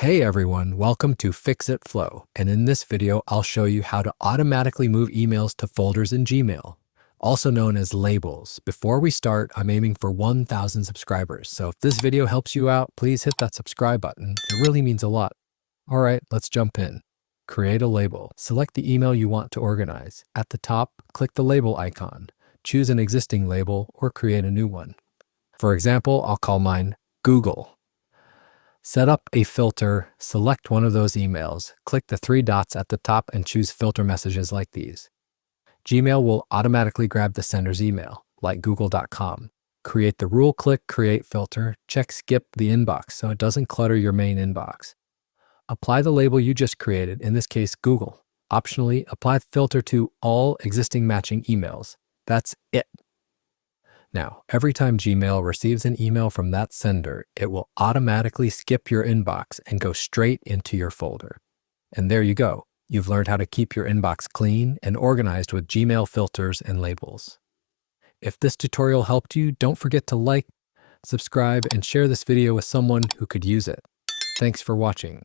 Hey everyone, welcome to Fix It Flow, and in this video I'll show you how to automatically move emails to folders in Gmail, also known as labels. Before we start, I'm aiming for 1,000 subscribers, so if this video helps you out, please hit that subscribe button. It really means a lot. Alright, let's jump in. Create a label. Select the email you want to organize. At the top, click the label icon. Choose an existing label or create a new one. For example, I'll call mine Google. Set up a filter, select one of those emails, click the three dots at the top and choose filter messages like these. Gmail will automatically grab the sender's email, like google.com. Create the rule, click Create Filter, check Skip the Inbox so it doesn't clutter your main inbox. Apply the label you just created, in this case Google. Optionally, apply the filter to all existing matching emails. That's it. Now, every time Gmail receives an email from that sender, it will automatically skip your inbox and go straight into your folder. And there you go. You've learned how to keep your inbox clean and organized with Gmail filters and labels. If this tutorial helped you, don't forget to like, subscribe, and share this video with someone who could use it. Thanks for watching.